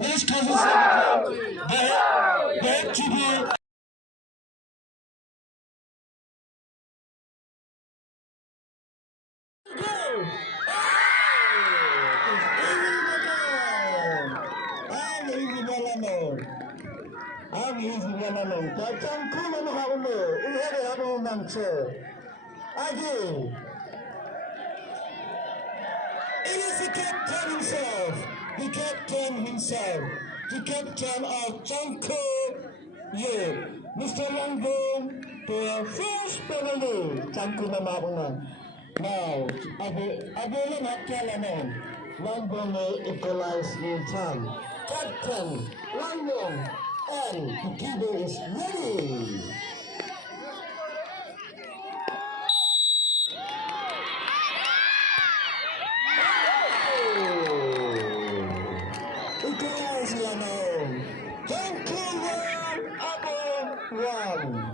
This conversation, back to the Ang easy na lang. Kacang kuma na kaulo. Ihari ano nang siya. Agi. It is the captain himself. The captain himself. The captain of Changko. Yeah. Mr. Nyeanghong, the first penalty. Changko na makunan. Now, abo lang at kailangan. Nyeanghong equalize in time. Captain Nyeanghong. And the keyboard is ready. It goes, Nyeanghong. Vancouver, one.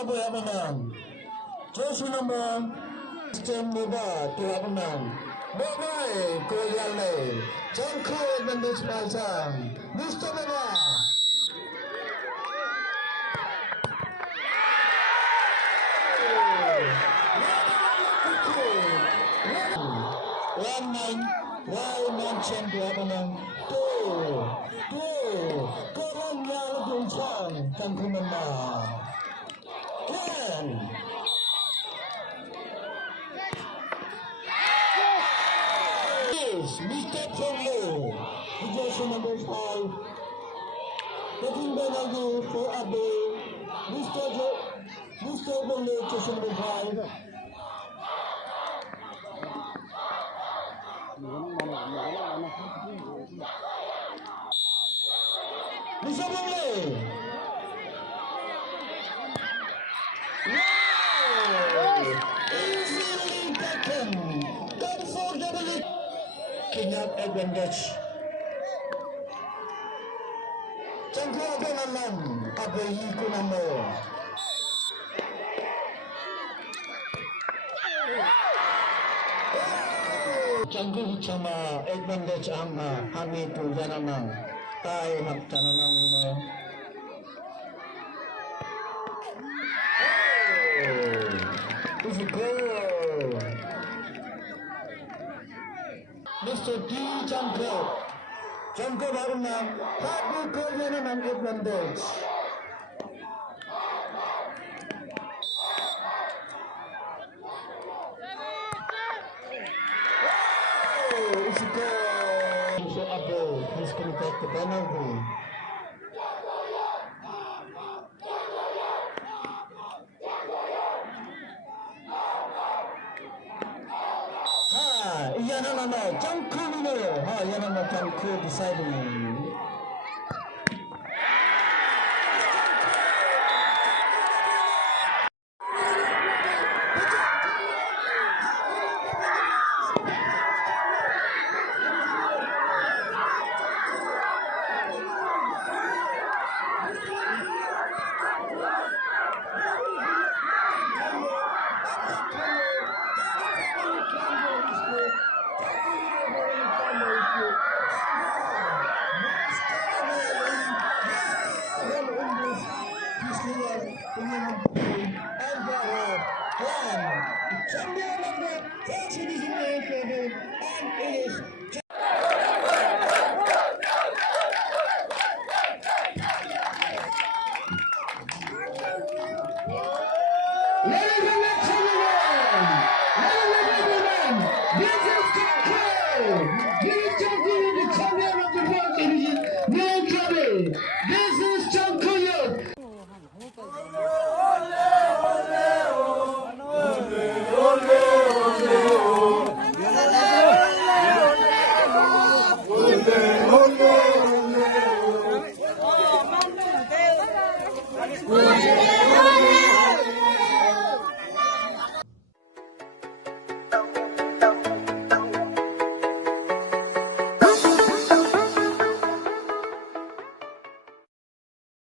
Abu Hamanang. Jersey number 10 Muba to Hamanang. Bye-bye, Koyale. Janko Advantage Pasang. Mr. Muba. One mention to Hamanang. Two. Korang yang guncang. Tangkumanma. Mr. Polo, jersey number 5. Taking penalty for Abu. Mr. Polo, jersey number 5. Mr. Polo. Easily taken. Comfortably. Kingdom advantage. Jangko apa naman? Abayi ko na mo. Jangko sama advantage ang kami po naman. Tayo magtanong mo. Is a goal. Mr. D. Jangko baru nang happy goal na ng advantage. It's a goal. So Abu, he's going to take the penalty. Iyan na naman, Jangko nyo. Iyan na naman, Jangko beside me.